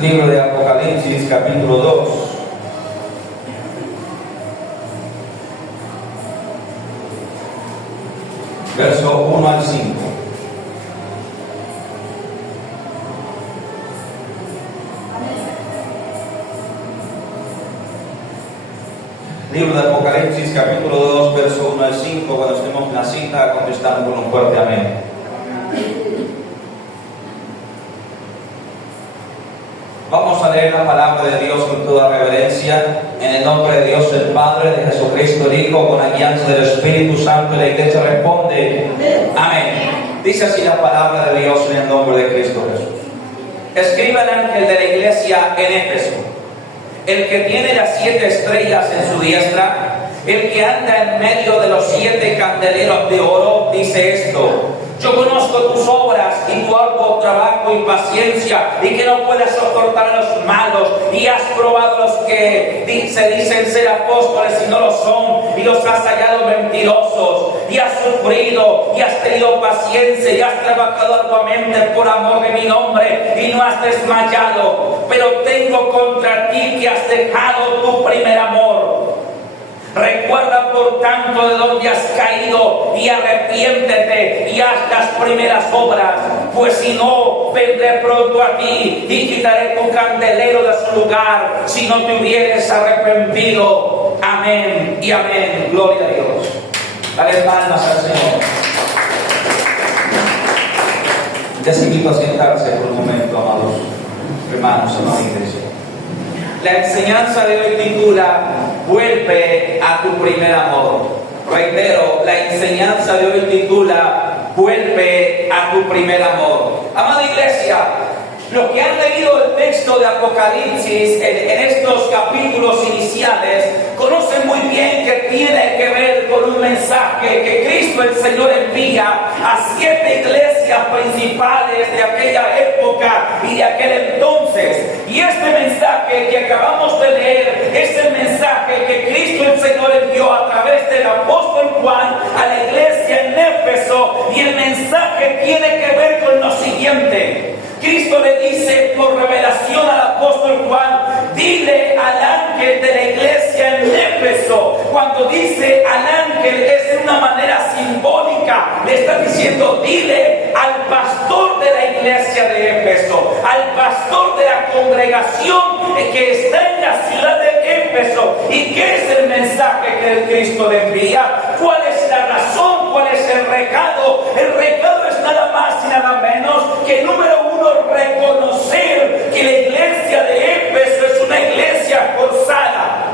Libro de Apocalipsis, capítulo 2. Verso 1 al 5. Libro de Apocalipsis, capítulo 2, verso 1 al 5. Cuando estemos en la cita, contestamos con un fuerte amén. Vamos a leer la palabra de Dios con toda reverencia, en el nombre de Dios el Padre, de Jesucristo el Hijo, con la guianza del Espíritu Santo, y la iglesia responde, amén. Dice así la palabra de Dios en el nombre de Cristo Jesús. Escribe el ángel de la iglesia en Éfeso, el que tiene las 7 estrellas en su diestra, el que anda en medio de los 7 candeleros de oro, dice esto: yo conozco tus obras y tu arduo trabajo y paciencia, y que no puedes soportar a los malos, y has probado a los que se dicen ser apóstoles y no lo son, y los has hallado mentirosos, y has sufrido, y has tenido paciencia, y has trabajado arduamente por amor de mi nombre, y no has desmayado. Pero tengo contra ti que has dejado tu primer amor. Recuerda por tanto de dónde has caído y arrepiéntete y haz las primeras obras, pues si no, vendré pronto a ti y quitaré tu candelero de su lugar si no te hubieres arrepentido. Amén y amén. Gloria a Dios. Dale palmas al Señor. Les invito a sentarse por un momento, amados hermanos, amados iglesia. La enseñanza de hoy titula Vuelve a tu primer amor. Reitero, la enseñanza de hoy titula Vuelve a tu primer amor. Amada iglesia, los que han leído el texto de Apocalipsis en estos capítulos iniciales conocen muy bien que tiene que ver con un mensaje que Cristo el Señor envía a 7 iglesias principales de aquella época y de aquel entonces. Y este mensaje que acabamos de leer es el mensaje que Cristo el Señor envió a través del apóstol Juan a la iglesia en Éfeso, y el mensaje tiene que ver con lo siguiente. Cristo le dice por revelación al apóstol Juan: dile al ángel de la iglesia en Éfeso. Cuando dice al ángel es de una manera simbólica, le está diciendo: dile al pastor de la iglesia de Éfeso, al pastor de la congregación que está en la ciudad de Éfeso. ¿Y qué es el mensaje que Cristo le envía? ¿Cuál es la razón? ¿Cuál es el recado? El recado es nada más y nada menos que, número 1, reconocer que la iglesia de Éfeso es una iglesia forzada,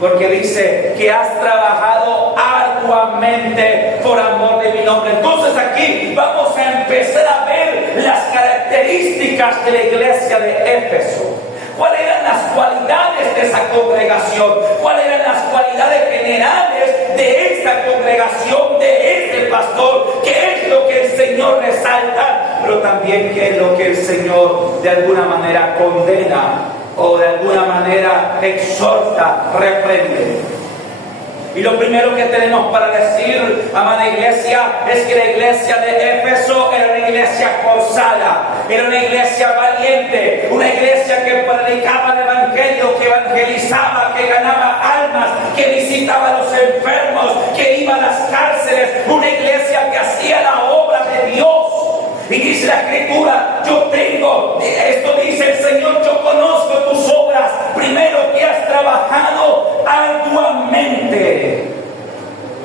porque dice que has trabajado arduamente por amor de mi nombre. Entonces aquí vamos a empezar a ver las características de la iglesia de Éfeso. ¿Cuáles eran las cualidades de esa congregación? ¿Cuáles eran las cualidades generales de esta congregación, de este pastor? ¿Qué es lo que el Señor resalta? Pero también qué es lo que el Señor de alguna manera condena o de alguna manera exhorta, reprende. Y lo primero que tenemos para decir, amada iglesia, es que la iglesia de Éfeso era una iglesia forzada, era una iglesia valiente, una iglesia que predicaba el evangelio, que evangelizaba, que ganaba almas, que visitaba a los enfermos, que iba a las cárceles, una iglesia que hacía la obra de Dios. Y dice la Escritura: esto dice el Señor, yo conozco tus obras, primero que has trabajado arduamente.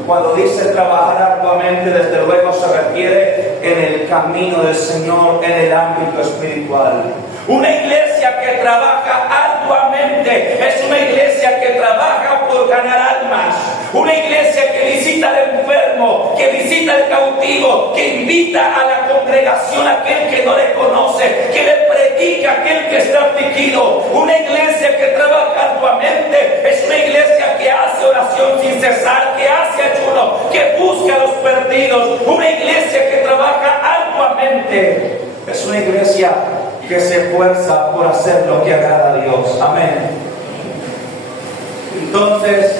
Cuando dice trabajar arduamente, desde luego se refiere en el camino del Señor, en el ámbito espiritual. Una iglesia que trabaja arduamente es una iglesia que trabaja por ganar almas. Una iglesia que visita al enfermo, que visita al cautivo, que invita a la congregación a aquel que no le conoce, que le predica a aquel que está afligido. Una iglesia que trabaja arduamente es una iglesia que hace oración sin cesar, que hace ayuno, que busca a los perdidos. Una iglesia que trabaja arduamente es una iglesia que se esfuerza por hacer lo que agrada a Dios. Amén. Entonces,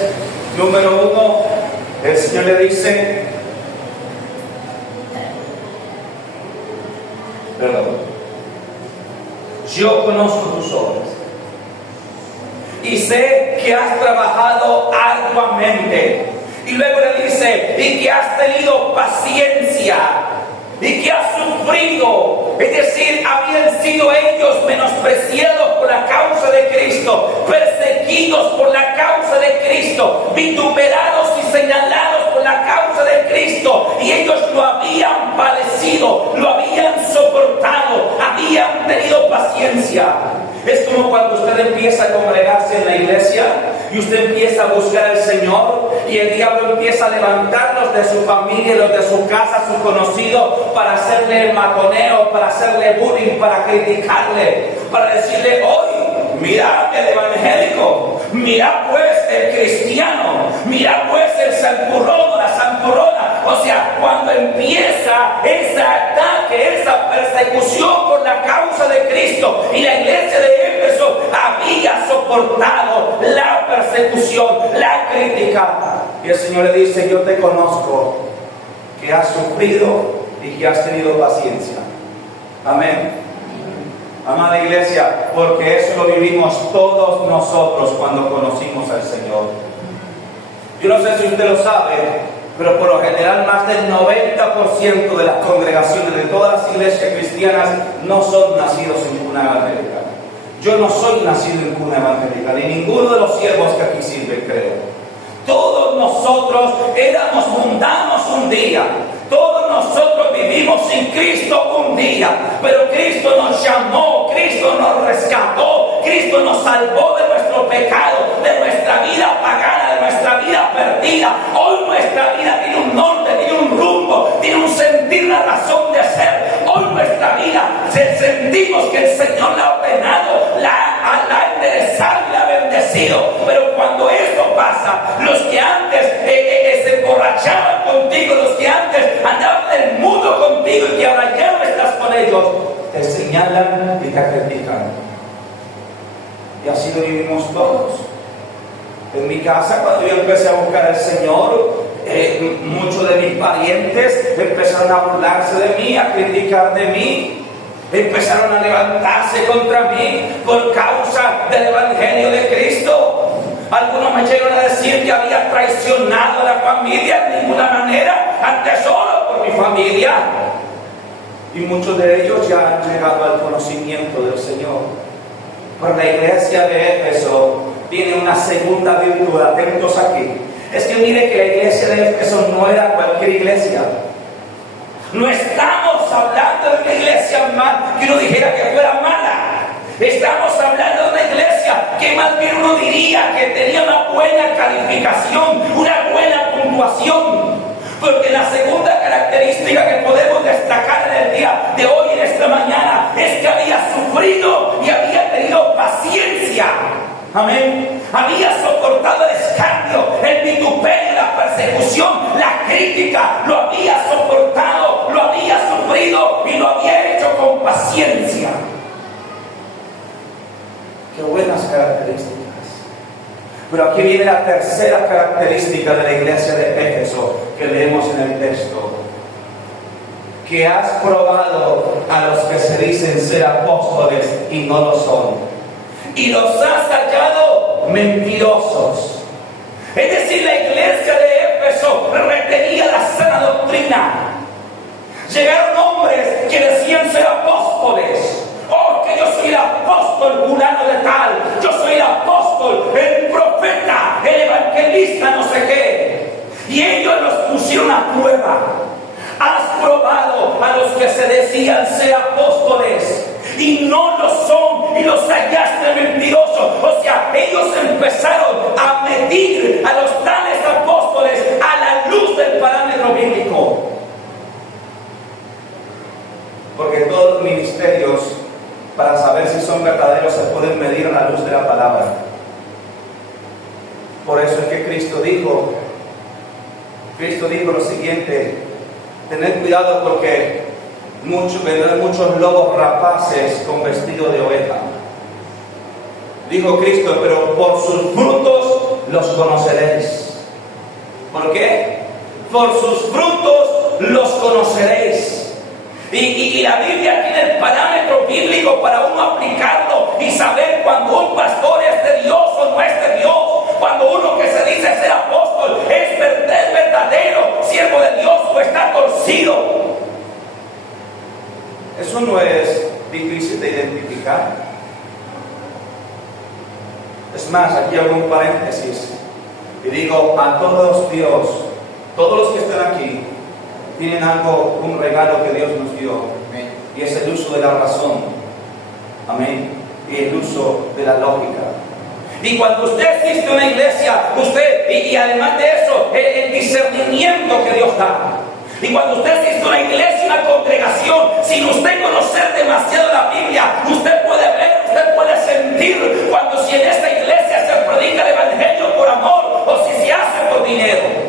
número 1, el Señor le dice, yo conozco tus obras y sé que has trabajado arduamente. Y luego le dice, y que has tenido paciencia, y que has sufrido. Es decir, habían sido ellos menospreciados por la causa de Cristo, perseguidos por la causa de Cristo, vituperados y señalados por la causa de Cristo, y ellos lo habían padecido, lo habían soportado, habían tenido paciencia. Es como cuando usted empieza a congregarse en la iglesia y usted empieza a buscar al Señor, y el diablo empieza a levantarlos de su familia, los de su casa, sus conocidos, para hacerle matoneo, para hacerle bullying, para criticarle, para decirle: hoy, mira el evangélico, mira pues el cristiano, mira pues el santurrón, la santurrona. O sea, cuando empieza ese ataque, esa persecución por la causa de Cristo, y la iglesia de Éfeso había soportado la persecución, la crítica, y el Señor le dice: yo te conozco, que has sufrido y que has tenido paciencia. Amén. Amada iglesia, porque eso lo vivimos todos nosotros cuando conocimos al Señor. Yo no sé si usted lo sabe, pero por lo general más del 90% de las congregaciones de todas las iglesias cristianas no son nacidos en cuna evangélica. Yo no soy nacido en cuna evangélica, ni ninguno de los siervos que aquí sirven, creo. Todos nosotros éramos mundanos un día. Todos nosotros vivimos sin Cristo un día. Pero Cristo nos llamó, Cristo nos rescató, Cristo nos salvó de nuestro pecado, de nuestra vida pagana, de nuestra vida perdida. Hoy nuestra vida tiene un norte, tiene un rumbo, tiene un sentir, una razón de ser. Hoy nuestra vida sentimos que el Señor la ha ordenado, la ha enderezado y la ha bendecido. Pero cuando eso pasa, los que antes se emborrachaban contigo, los que antes andaban en el mundo contigo y que ahora ya no estás con ellos, te señalan y te critican. Y así lo vivimos todos. En mi casa, cuando yo empecé a buscar al Señor, muchos de mis parientes empezaron a burlarse de mí, a criticar de mí, empezaron a levantarse contra mí por causa del Evangelio de Cristo. Algunos me llegaron a decir que había traicionado a la familia. De ninguna manera, antes solo por mi familia. Y muchos de ellos ya han llegado al conocimiento del Señor. Pero la iglesia de Éfeso tiene una segunda virtud. Atentos aquí. Es que mire que la iglesia de Éfeso no era cualquier iglesia. No estamos hablando de una iglesia que uno dijera que fuera mala. Estamos hablando de una iglesia que más bien uno diría que tenía una buena calificación, una buena puntuación. Porque la segunda característica que podemos destacar en el día de hoy, en esta mañana, es que había sufrido y había tenido paciencia. Amén. Había soportado el escarnio, el vituperio, la persecución, la crítica. Lo había soportado, lo había sufrido y lo había hecho con paciencia. Qué buenas características. Pero aquí viene la tercera característica de la iglesia de Éfeso que leemos en el texto: que has probado a los que se dicen ser apóstoles y no lo son, y los has hallado mentirosos. Es decir, la iglesia de Éfeso retenía la sana doctrina. Llegaron hombres que decían ser apóstoles. Oh, que yo soy el apóstol fulano de tal, yo soy el apóstol, el profeta, el evangelista, no sé qué. Y ellos los pusieron a prueba. Has probado a los que se decían ser apóstoles y no lo son, y los hallaste mentirosos. O sea, ellos empezaron a medir a los tales apóstoles a la luz del parámetro bíblico. Porque todos los ministerios, para saber si son verdaderos, se pueden medir a la luz de la palabra. Por eso es que Cristo dijo lo siguiente: tened cuidado porque vendrán muchos lobos rapaces con vestido de oveja. Dijo Cristo: pero por sus frutos los conoceréis. ¿Por qué? Por sus frutos los conoceréis. Y la Biblia tiene el parámetro bíblico para uno aplicarlo y saber cuando un pastor es de Dios o no es de Dios. Cuando uno que se dice ser apóstol es verdadero siervo de Dios o está torcido. Eso no es difícil de identificar. Es más, aquí hago un paréntesis y digo, a todos Dios, todos los que están aquí, tienen algo, un regalo que Dios nos dio. Amén. Y es el uso de la razón. Amén. Y el uso de la lógica. Y cuando usted asiste a una iglesia, usted, y además de eso, el discernimiento que Dios da. Y cuando usted asiste a una iglesia, una congregación, sin usted conocer demasiado la Biblia, usted puede ver, usted puede sentir cuando si en esta iglesia se predica el evangelio por amor o si se hace por dinero.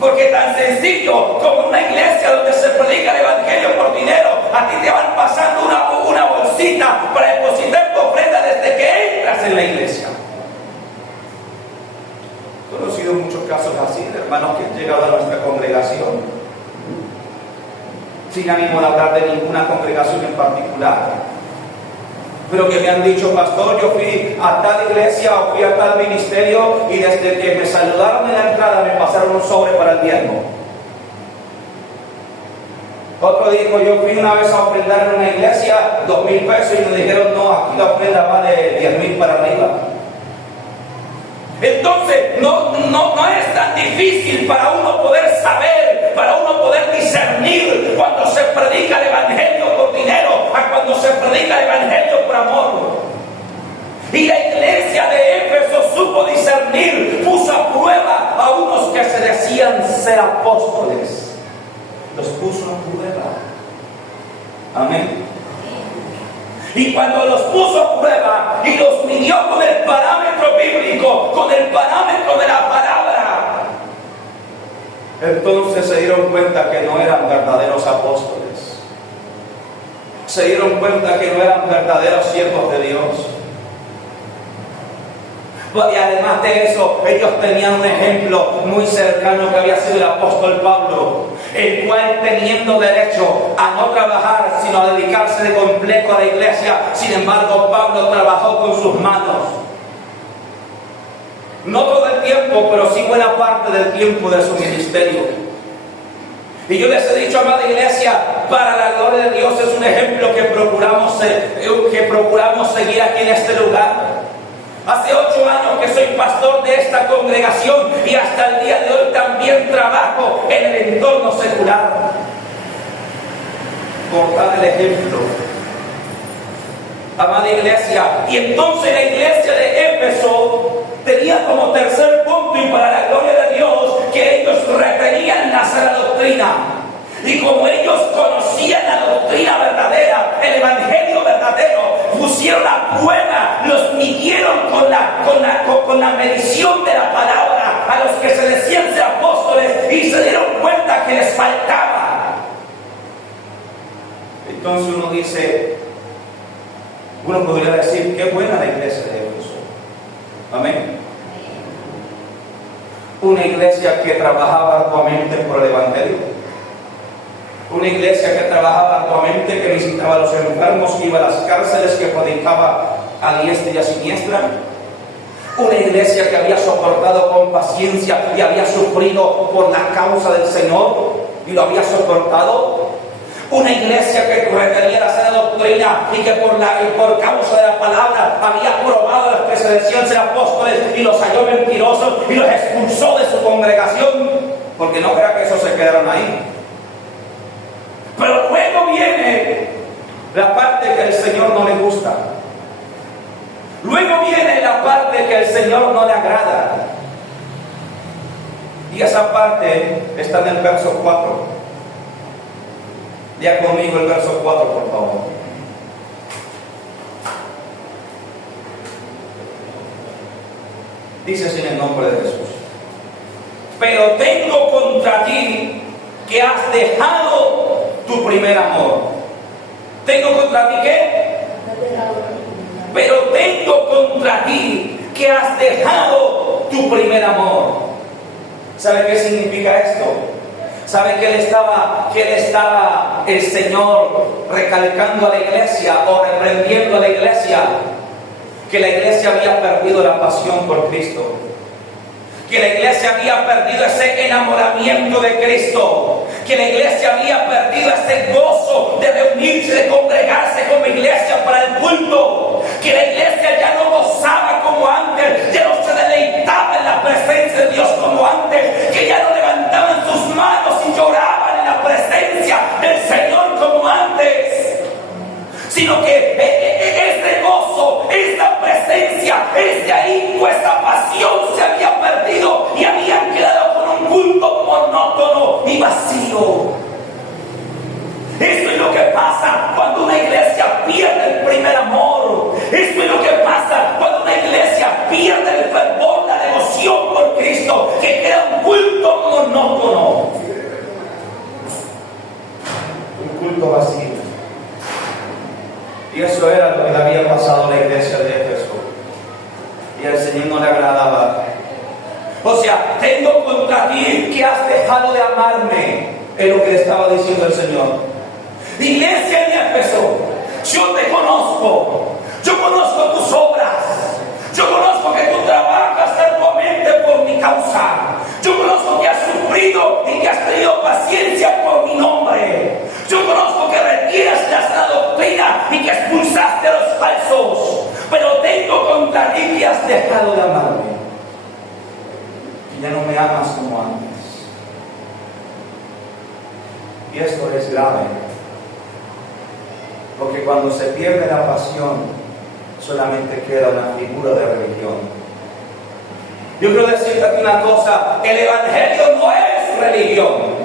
Porque tan sencillo como una iglesia donde se predica el evangelio por dinero, a ti te van pasando una bolsita para depositar tu ofrenda desde que entras en la iglesia. He conocido muchos casos así de hermanos que han llegado a nuestra congregación sin ánimo de hablar de ninguna congregación en particular, pero que me han dicho, pastor, yo fui a tal iglesia o fui a tal ministerio y desde que me saludaron en la entrada me pasaron un sobre para el diezmo. Otro dijo, yo fui una vez a ofrendar en una iglesia 2,000 pesos y me dijeron, no, aquí la ofrenda va de 10,000 para arriba. Entonces, no es tan difícil para uno poder saber, para uno poder discernir cuando se predica el evangelio por dinero a cuando se predica el evangelio por amor. Y la iglesia de Éfeso supo discernir, puso a prueba a unos que se decían ser apóstoles. Los puso a prueba. Amén. Y cuando los puso a prueba y los midió con el parámetro bíblico, con el parámetro de la palabra, entonces se dieron cuenta que no eran verdaderos apóstoles. Se dieron cuenta que no eran verdaderos siervos de Dios. Y además de eso, ellos tenían un ejemplo muy cercano que había sido el apóstol Pablo, el cual, teniendo derecho a no trabajar sino a dedicarse de completo a la iglesia, sin embargo Pablo trabajó con sus manos. No todo el tiempo, pero sí buena parte del tiempo de su ministerio. Y yo les he dicho, amada iglesia, para la gloria de Dios es un ejemplo que procuramos seguir aquí en este lugar. Hace 8 años que soy pastor de esta congregación y hasta el día de hoy también trabajo en el entorno secular. Por dar el ejemplo, amada iglesia. Y entonces la iglesia de Éfeso tenía como tercer punto, y para la gloria de Dios, que ellos retenían la sana doctrina. Y como ellos conocían la doctrina verdadera, el evangelio verdadero, pusieron a prueba, los midieron con la medición de la palabra a los que se decían ser apóstoles y se dieron cuenta que les faltaba. Entonces uno podría decir, qué buena la iglesia de Éfeso. Amén. Una iglesia que trabajaba arduamente por el evangelio. Una iglesia que trabajaba arduamente, que visitaba a los enfermos, que iba a las cárceles, que predicaba a diestra y a siniestra. Una iglesia que había soportado con paciencia y había sufrido por la causa del Señor y lo había soportado. Una iglesia que retenía la sana doctrina y que por causa de la palabra había probado a los que se decían ser apóstoles y los halló mentirosos y los expulsó de su congregación, porque no crea que esos se quedaron ahí. Pero luego viene la parte que al Señor no le gusta. Luego viene la parte que al Señor no le agrada. Y esa parte está en el verso 4. Lea conmigo el verso 4, por favor. Dice así en el nombre de Jesús: pero tengo contra ti que has dejado tu primer amor. ¿Tengo contra ti qué? Pero tengo contra ti que has dejado tu primer amor. ¿Sabe qué significa esto? ¿Sabe que él estaba el Señor recalcando a la iglesia o reprendiendo a la iglesia que la iglesia había perdido la pasión por Cristo, que la iglesia había perdido ese enamoramiento de Cristo, que la iglesia había perdido ese gozo de reunirse, de congregarse como iglesia para el culto, que la iglesia ya no gozaba como antes, ya no se deleitaba en la presencia de Dios como antes, que ya no levantaban sus manos y lloraban en la presencia del Señor como antes, sino que ese gozo, esa presencia, ese ahínco, esa pasión se había perdido y habían quedado con un culto monótono y vacío. Eso es lo que pasa cuando una iglesia pierde el primer amor. Eso es lo que pasa cuando una iglesia pierde el fervor, la devoción por Cristo, que queda un culto monótono, un culto vacío. Y eso era lo que le había pasado a la iglesia de Éfeso. Y al Señor no le agradaba. O sea, tengo contra ti que has dejado de amarme, es lo que le estaba diciendo el Señor. Iglesia de Éfeso, yo te conozco. Yo conozco tus obras. Yo conozco que tú trabajas arduamente por mi causa. Yo conozco que has sufrido y que has tenido paciencia por mi nombre. Yo conozco que retienes la sana doctrina y que expulsaste a los falsos. Pero tengo contra ti que has dejado de amarme, que ya no me amas como antes. Y esto es grave, porque cuando se pierde la pasión, solamente queda una figura de religión. Yo quiero decirte aquí una cosa: el evangelio no es religión.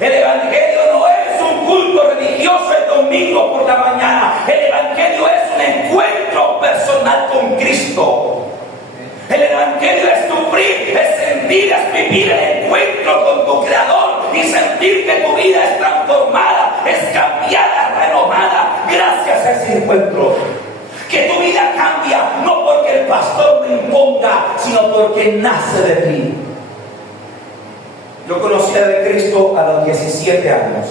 El evangelio no es un culto religioso el domingo por la mañana. El evangelio es un encuentro personal con Cristo. El evangelio es sufrir, es sentir, es vivir el encuentro con tu Creador y sentir que tu vida es transformada, es cambiada, renovada gracias a ese encuentro. Que tu vida cambia no porque el pastor me imponga, sino porque nace de ti. Yo conocí a Cristo a los 17 años.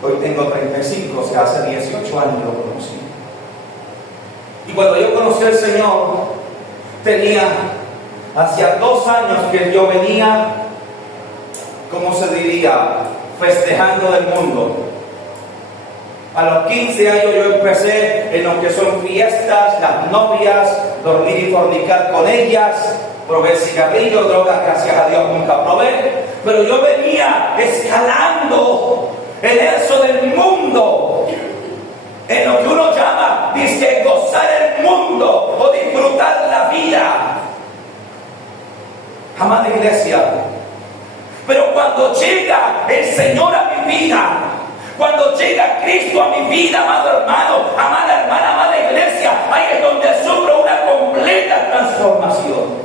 Hoy tengo 35, o sea, hace 18 años lo conocí. Y cuando yo conocí al Señor, hacía 2 años que yo venía, ¿cómo se diría?, festejando del mundo. A los 15 años yo empecé en lo que son fiestas, las novias, dormir y fornicar con ellas, probé cigarrillos, drogas, gracias a Dios nunca probé, pero yo venía escalando en eso del mundo, en lo que uno llama, dice, gozar el mundo o disfrutar la vida. Amada iglesia, pero cuando llega el Señor a mi vida, cuando llega Cristo a mi vida, amado hermano, amada hermana, amada iglesia, ahí es donde sufro una completa transformación.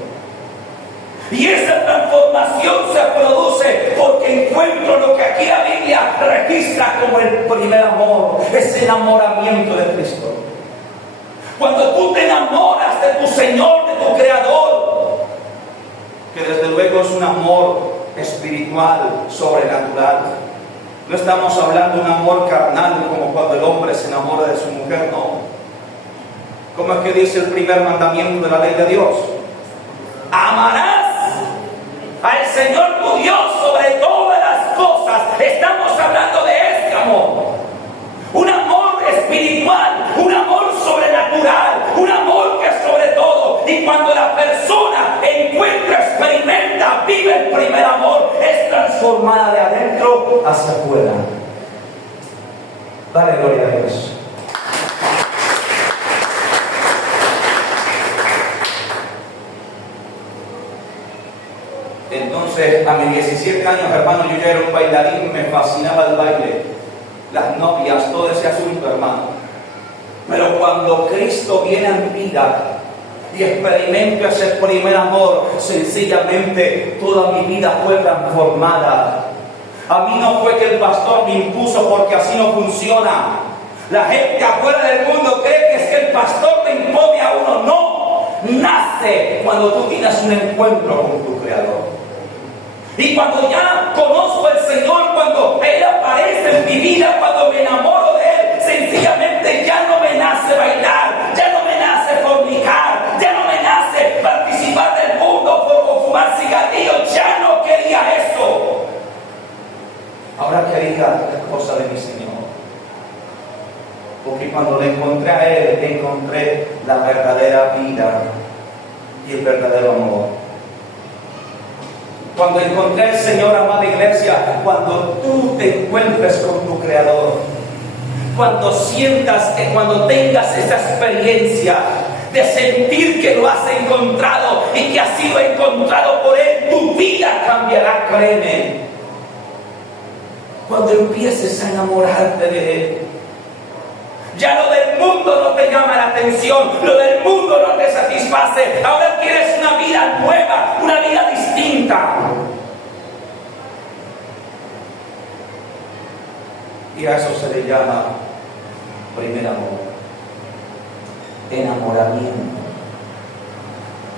Y esa transformación se produce porque encuentro lo que aquí la Biblia registra como el primer amor, ese enamoramiento de Cristo. Cuando tú te enamoras de tu Señor, de tu Creador, que desde luego es un amor espiritual, sobrenatural. No estamos hablando de un amor carnal como cuando el hombre se enamora de su mujer, no. ¿Cómo es que dice el primer mandamiento de la ley de Dios? Amarás al Señor tu Dios sobre todas las cosas. Estamos hablando de ese amor. Un amor espiritual, un amor sobrenatural, un amor que es sobre todo. Y cuando la persona encuentra, experimenta, vive el primer amor, es transformada de adentro hacia afuera. Dale gloria a Dios. Entonces, a mis 17 años, hermano, yo ya era un bailarín, me fascinaba el baile, las novias, todo ese asunto, hermano. Pero cuando Cristo viene a mi vida y experimento ese primer amor, sencillamente toda mi vida fue transformada. A mí no fue que el pastor me impuso, porque así no funciona. La gente afuera del mundo cree que es que el pastor te impone a uno. No, nace cuando tú tienes un encuentro con tu Creador. Y cuando ya conozco al Señor, cuando ahora quería la cosa de mi Señor. Porque cuando le encontré a Él, encontré la verdadera vida y el verdadero amor. Cuando encontré al Señor, amada iglesia, cuando tú te encuentres con tu Creador, cuando sientas que cuando tengas esa experiencia de sentir que lo has encontrado y que has sido encontrado por Él, tu vida cambiará, créeme. Cuando empieces a enamorarte de Él, ya lo del mundo no te llama la atención, lo del mundo no te satisface. Ahora quieres una vida nueva, una vida distinta. Y a eso se le llama primer amor, enamoramiento.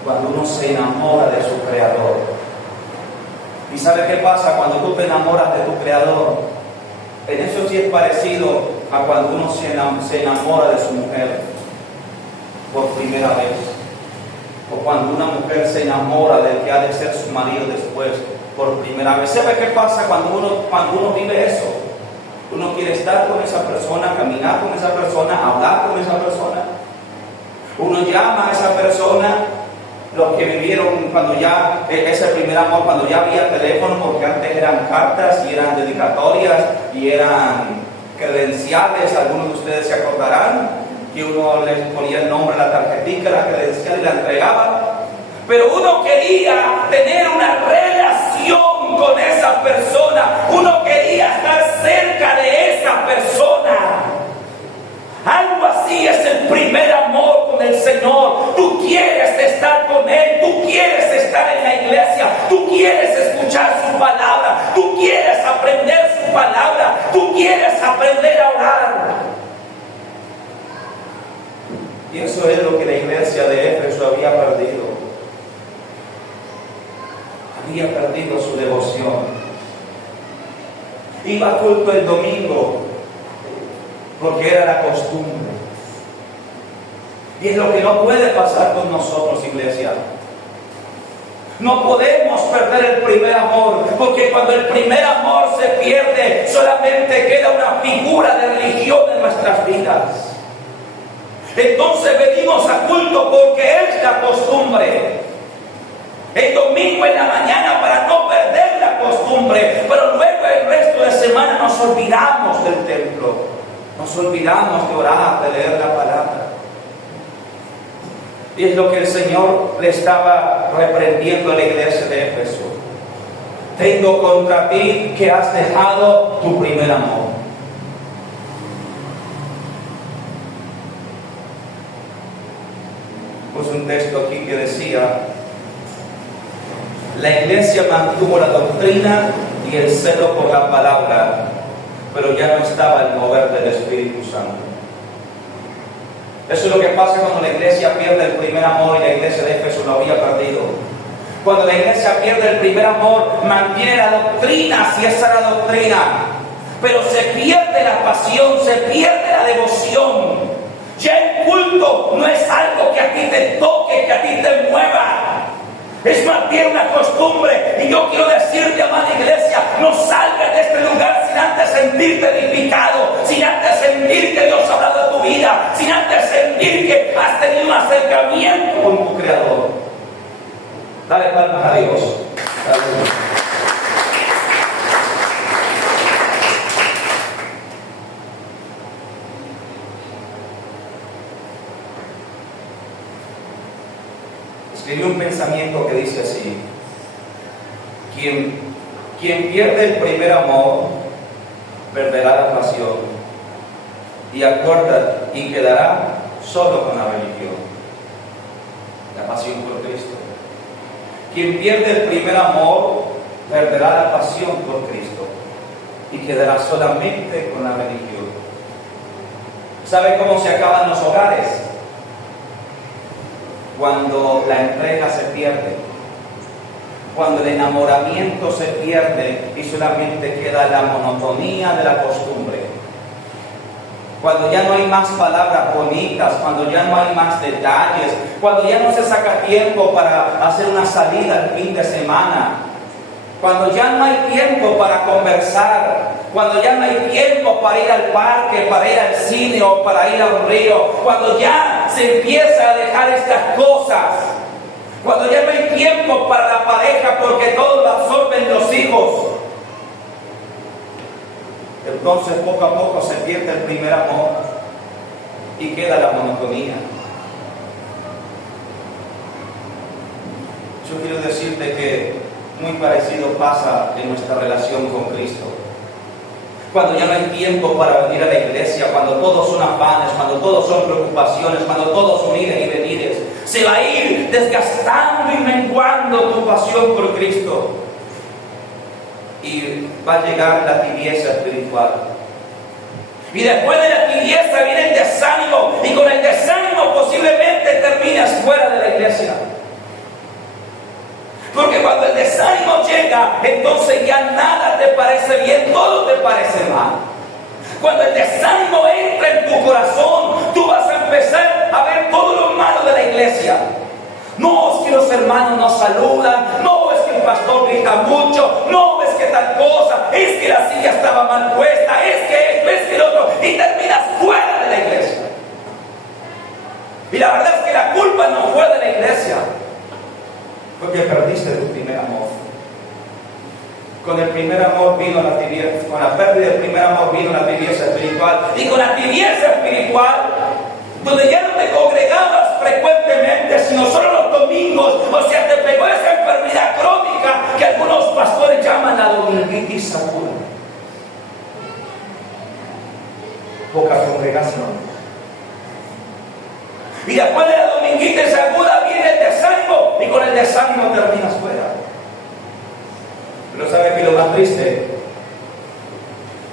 Cuando uno se enamora de su Creador. ¿Y sabe qué pasa cuando tú te enamoras de tu Creador? En eso sí es parecido a cuando uno se enamora de su mujer por primera vez, o cuando una mujer se enamora del que ha de ser su marido después por primera vez. ¿Sabe qué pasa cuando uno vive eso? Uno quiere estar con esa persona, caminar con esa persona, hablar con esa persona. Uno llama a esa persona. Los que vivieron cuando ya, ese primer amor, cuando ya había teléfono, porque antes eran cartas y eran dedicatorias y eran credenciales, algunos de ustedes se acordarán, que uno les ponía el nombre a la tarjetita, la credencial y la entregaba. Pero uno quería tener una relación con esa persona, uno quería estar cerca de esa persona. Algo así es el primer amor con el Señor. Tú quieres estar con Él, tú quieres estar en la iglesia, tú quieres escuchar su palabra, tú quieres aprender su palabra, tú quieres aprender a orar. Y eso es lo que la iglesia de Éfeso había perdido. Había perdido su devoción. Iba a culto el domingo porque era la costumbre. Y es lo que no puede pasar con nosotros, iglesia. No podemos perder el primer amor, porque cuando el primer amor se pierde, solamente queda una figura de religión en nuestras vidas. Entonces venimos a culto porque es la costumbre. El domingo en la mañana para no perder la costumbre, pero luego el resto de semana nos olvidamos del templo. Nos olvidamos de orar, de leer la palabra. Y es lo que el Señor le estaba reprendiendo a la iglesia de Éfeso. Tengo contra ti que has dejado tu primer amor. Puse un texto aquí que decía: la iglesia mantuvo la doctrina y el celo por la palabra, pero ya no estaba el mover del Espíritu Santo. Eso es lo que pasa cuando la iglesia pierde el primer amor, y la iglesia de Éfeso lo había perdido. Cuando la iglesia pierde el primer amor, mantiene la doctrina, si esa es la doctrina, pero se pierde la pasión, se pierde la devoción. Ya el culto no es algo que a ti te toque, que a ti te mueva. Es más bien una costumbre. Y yo quiero decirte, amada iglesia, no salgas de este lugar sin antes sentirte edificado, sin antes sentir que Dios ha hablado de tu vida, sin antes sentir que has tenido un acercamiento con tu Creador. Dale palmas a Dios. Aleluya. Escribí un pensamiento que dice así: quien pierde el primer amor perderá la pasión y quedará solo con la religión, la pasión por Cristo. Quien pierde el primer amor perderá la pasión por Cristo y quedará solamente con la religión. ¿Sabe cómo se acaban los hogares? Cuando la entrega se pierde, cuando el enamoramiento se pierde y solamente queda la monotonía de la costumbre, cuando ya no hay más palabras bonitas, cuando ya no hay más detalles, cuando ya no se saca tiempo para hacer una salida el fin de semana, Cuando ya no hay tiempo para conversar, cuando ya no hay tiempo para ir al parque, para ir al cine o para ir a un río, cuando ya se empieza a dejar estas cosas, cuando ya no hay tiempo para la pareja porque todo lo absorben los hijos, entonces poco a poco se pierde el primer amor y queda la monotonía. Yo quiero decirte que muy parecido pasa en nuestra relación con Cristo. Cuando ya no hay tiempo para venir a la iglesia, cuando todos son afanes, cuando todos son preocupaciones, cuando todos son ides y venires, se va a ir desgastando y menguando tu pasión por Cristo. Y va a llegar la tibieza espiritual. Y después de la tibieza viene el desánimo, y con el desánimo posiblemente terminas fuera de la iglesia. Porque cuando el desánimo llega, entonces ya nada te parece bien, todo te parece mal. Cuando el desánimo entra en tu corazón, tú vas a empezar a ver todo lo malo de la iglesia. No es que los hermanos no saludan, no es que el pastor grita mucho, no es que tal cosa, es que la silla estaba mal puesta, es que esto, es que el otro, y terminas fuera de la iglesia. Y la verdad es que la culpa no fue de la iglesia, porque perdiste tu primer amor. Con el primer amor vino la tibieza, con la pérdida del primer amor vino la tibieza espiritual, y con la tibieza espiritual, donde ya no te congregabas frecuentemente, sino solo los domingos, o sea, te pegó esa enfermedad crónica que algunos pastores llaman la dominguitis aguda. Poca congregación. Y después de la dominguitis aguda viene el desánimo, y con el desánimo terminas fuera. Pero ¿sabe qué es lo más triste?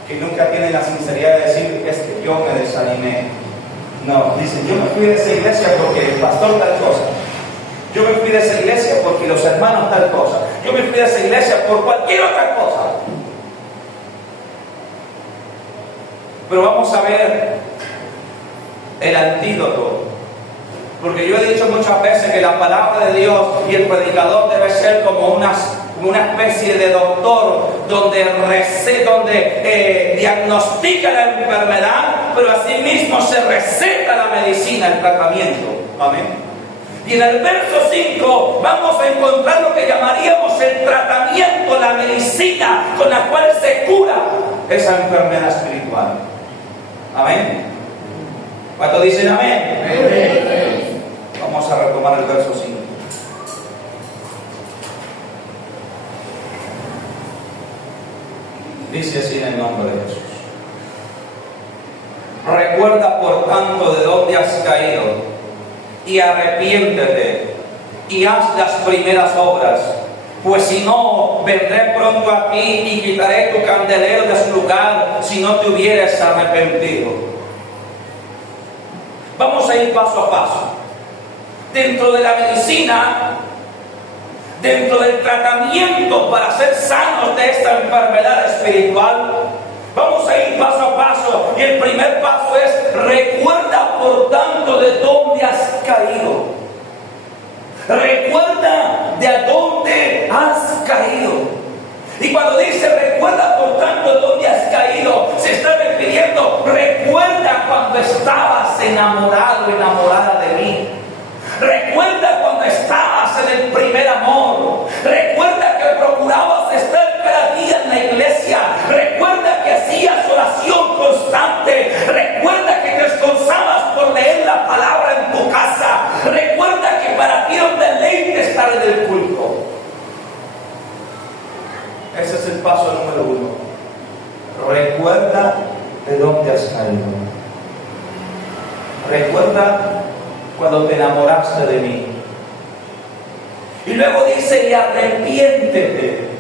Que nunca tienen la sinceridad de decir, es que yo me desanimé. No, dicen, yo me fui de esa iglesia porque el pastor tal cosa. Yo me fui de esa iglesia porque los hermanos tal cosa. Yo me fui de esa iglesia por cualquier otra cosa. Pero vamos a ver el antídoto. Porque yo he dicho muchas veces que la palabra de Dios y el predicador debe ser como una especie de doctor donde diagnostica la enfermedad, pero asimismo se receta la medicina, el tratamiento. Amén. Y en el verso 5 vamos a encontrar lo que llamaríamos el tratamiento, la medicina con la cual se cura esa enfermedad espiritual. Amén. ¿Cuántos dicen amén? Amén. Vamos a retomar el verso 5. Dice así en el nombre de Jesús. Recuerda por tanto de dónde has caído y arrepiéntete y haz las primeras obras, pues si no, vendré pronto a ti y quitaré tu candelero de su lugar si no te hubieras arrepentido. Vamos a ir paso a paso. Dentro de la medicina, dentro del tratamiento para ser sanos de esta enfermedad espiritual, vamos a ir paso a paso. Y el primer paso es: recuerda por tanto de dónde has caído. Recuerda de dónde has caído. Y cuando dice recuerda por tanto de dónde has caído, se está refiriendo, recuerda cuando estabas enamorado, enamorada de mí. Recuerda cuando estabas en el primer amor. Recuerda que procurabas estar cada día en la iglesia. Recuerda que hacías oración constante. Recuerda que te esforzabas por leer la palabra en tu casa. Recuerda que para ti era un deleite estar en el culto. Ese es el paso número 1. Recuerda de dónde has caído. Recuerda cuando te enamoraste de mí. Y luego dice, y arrepiéntete.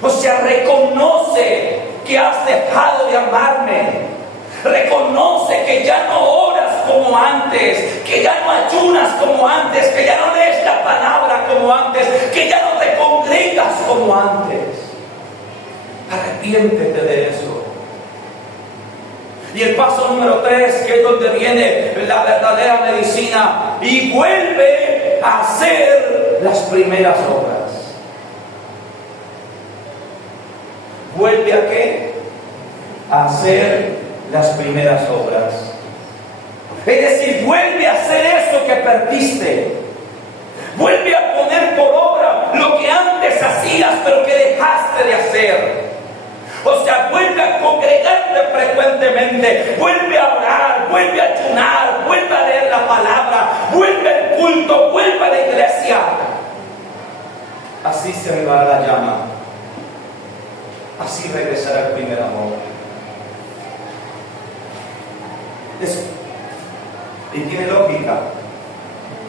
O sea, reconoce que has dejado de amarme. Reconoce que ya no oras como antes, que ya no ayunas como antes, que ya no lees la palabra como antes, que ya no te congregas como antes. Arrepiéntete de eso. Y el paso número 3, que es donde viene la verdadera medicina, y vuelve a hacer las primeras obras. vuelve a ¿qué? A hacer las primeras obras. Es decir, vuelve a hacer eso que perdiste. Vuelve a poner por obra lo que antes hacías, pero que dejaste de hacer. O sea, vuelve a congregarte frecuentemente, vuelve a orar, vuelve a ayunar, vuelve a leer la palabra, vuelve al culto, vuelve a la iglesia. Así se avivará la llama. Así regresará el primer amor. Y tiene lógica,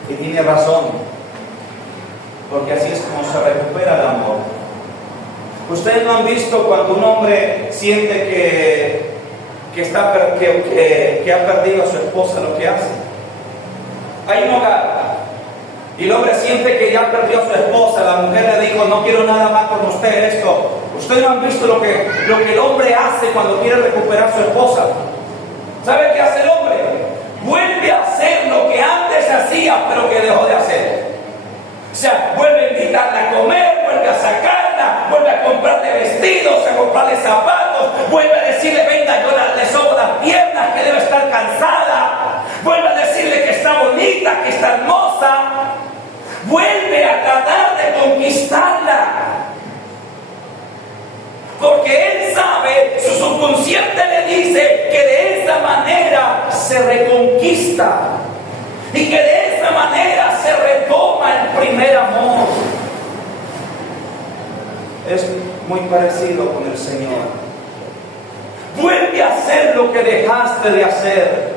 y tiene razón, porque así es como se recupera el amor. Ustedes no han visto cuando un hombre siente que ha perdido a su esposa, lo que hace. Hay un hogar y el hombre siente que ya perdió a su esposa, la mujer le dijo: no quiero nada más con usted, esto. Ustedes no han visto lo que el hombre hace cuando quiere recuperar a su esposa. ¿Sabe qué hace el hombre? Vuelve a hacer lo que antes hacía, pero que dejó de hacer. O sea, vuelve a invitarla a comer, vuelve a sacarla, vuelve a comprarle vestidos, a comprarle zapatos, vuelve a decirle: venga, yo le sobo las piernas, que debe estar cansada, vuelve a decirle que está bonita, que está hermosa, vuelve a tratar de conquistarla, porque él sabe, su subconsciente le dice que de esa manera se reconquista y que de esa manera se retoma el primer amor. Es muy parecido con el Señor. Vuelve a hacer lo que dejaste de hacer.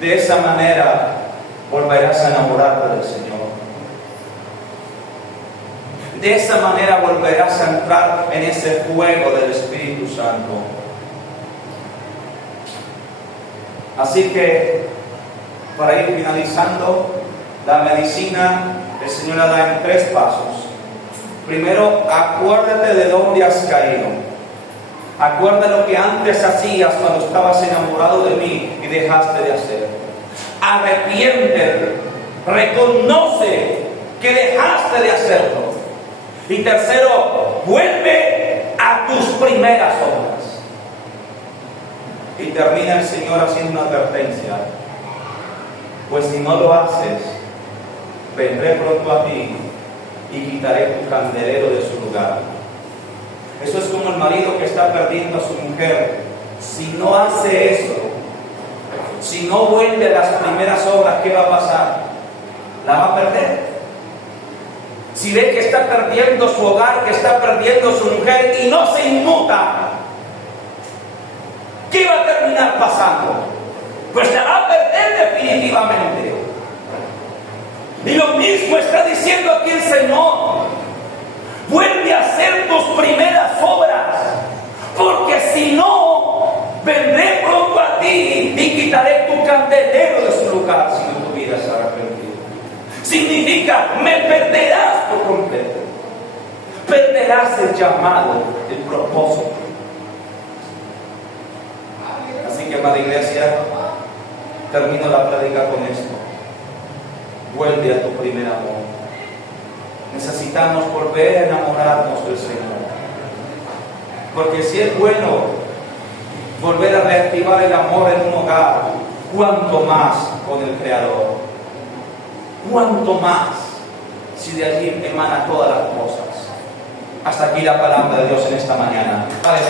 De esa manera volverás a enamorarte del Señor. De esa manera volverás a entrar en ese fuego del Espíritu Santo. Así que, para ir finalizando, la medicina el Señor la da en 3 pasos. Primero, acuérdate de dónde has caído. Acuerda lo que antes hacías cuando estabas enamorado de mí y dejaste de hacer. Arrepiéntete, reconoce que dejaste de hacerlo. Y tercero, vuelve a tus primeras obras. Y termina el Señor haciendo una advertencia: pues si no lo haces, vendré pronto a ti y quitaré tu candelero de su lugar. Eso es como el marido que está perdiendo a su mujer. Si no hace eso, si no vuelve a las primeras obras, ¿qué va a pasar? La va a perder. Si ve que está perdiendo su hogar, que está perdiendo su mujer y no se inmuta, ¿qué va a terminar pasando? Pues la va a perder definitivamente. Y lo mismo está diciendo aquí el Señor: vuelve a hacer tus primeras obras, porque si no, vendré pronto a ti y quitaré tu candelero de su lugar si no tuvieras arrepentido. Significa, me perderás por completo. Perderás el llamado, el propósito. Así que, amada iglesia, termino la prédica con esto: vuelve a tu primer amor. Necesitamos volver a enamorarnos del Señor, porque si es bueno volver a reactivar el amor en un hogar, cuánto más con el Creador, cuánto más si de allí emana todas las cosas. Hasta aquí la palabra de Dios en esta mañana. Padre,